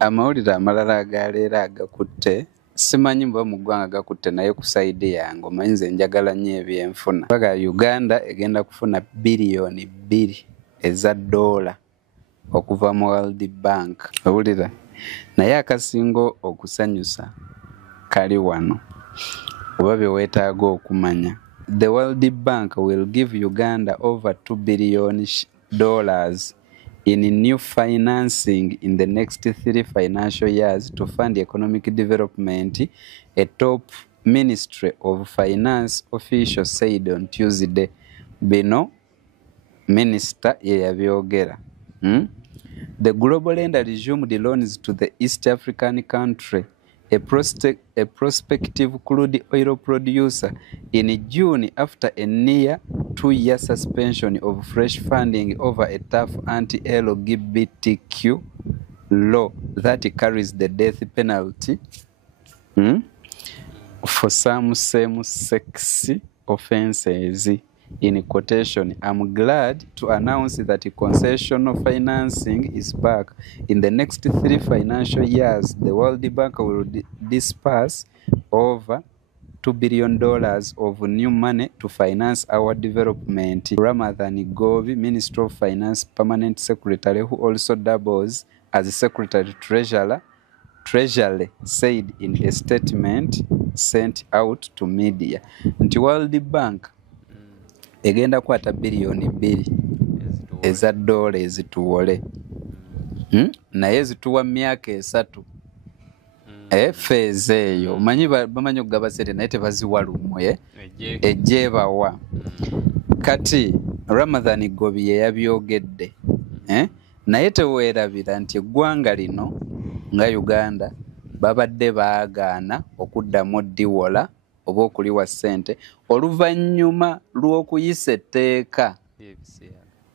amawulire amalala agaleera agakutte simanyi bwe mu ggwanga gakutte naye ku sayidi yange omanyi nze njagala nnyo ebyenfuna. Baga Uganda egenda kufuna biliyoni 2 eza dola okuva mu World Bank. Owulira naye akasingo okusanyusa kali wano oba bye weetaaga okumanya. The World Bank will give Uganda over $2 billion in new financing in the next 3 financial years to fund economic development, a top Ministry of Finance official said on Tuesday. Bino Minister yabyogera. The global lender resumed loans to the East African country, a prospective crude oil producer, in June after a near 2-year suspension of fresh funding over a tough anti-LGBTQ law that carries the death penalty for some same-sex offenses. In quotation, I'm glad to announce that concessional financing is back. In the next 3 financial years, the World Bank will disperse over $2 billion of new money to finance our development. Ramadhan Govi, Minister of Finance Permanent Secretary, who also doubles as Secretary Treasury, said in a statement sent out to media. Nti World Bank egenda kwata biliyoni 2 eza dola ezituwole. Naye ezituwa myaka 3. Phase eyo manyi bamanyi okugaba sente naye tebaziwa lumwe ejjebawa. Kati Ramadhan Gobi ye yabyogedde. Naye teweerabira nti eggwanga lino nga Uganda babadde baagaana okuddamu oddiwola oba okuliwa ssente oluvannyuma lw'okuyisa etteeka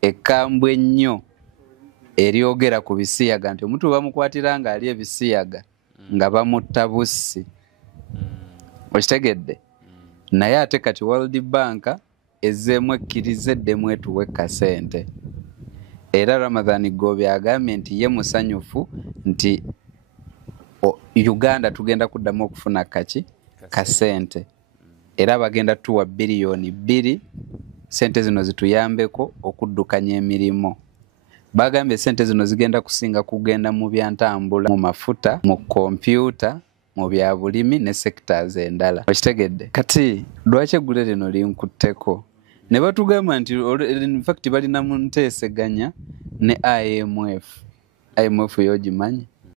ekkambwe ennyo eryogera ku bisiyaga nti omuntu bamukwatira nga ali ebisiyaga nga bamutta bussi. Okitegedde? Naye ate kati World Bank ezzeemu ekkiriza eddemu etuwe kasente. Era Ramadhan Gobi agambye nti ye musanyufu nti Uganda tugenda kuddamu okufuna kasente. Era bagenda tuwa biliyoni 2 sente zino zituyambeko okuddukanya emirimu. Bagambye sente zino zigenda kusinga kugenda mu byantambula, mu mafuta, mu kompyuta, mu bya bulimi ne sectors endala. Okitegedde? Kati lwaki eggule lino linkutteko ne batugamba nti in fact balina mu nteeseganya ne IMF. IMF yogimanyi?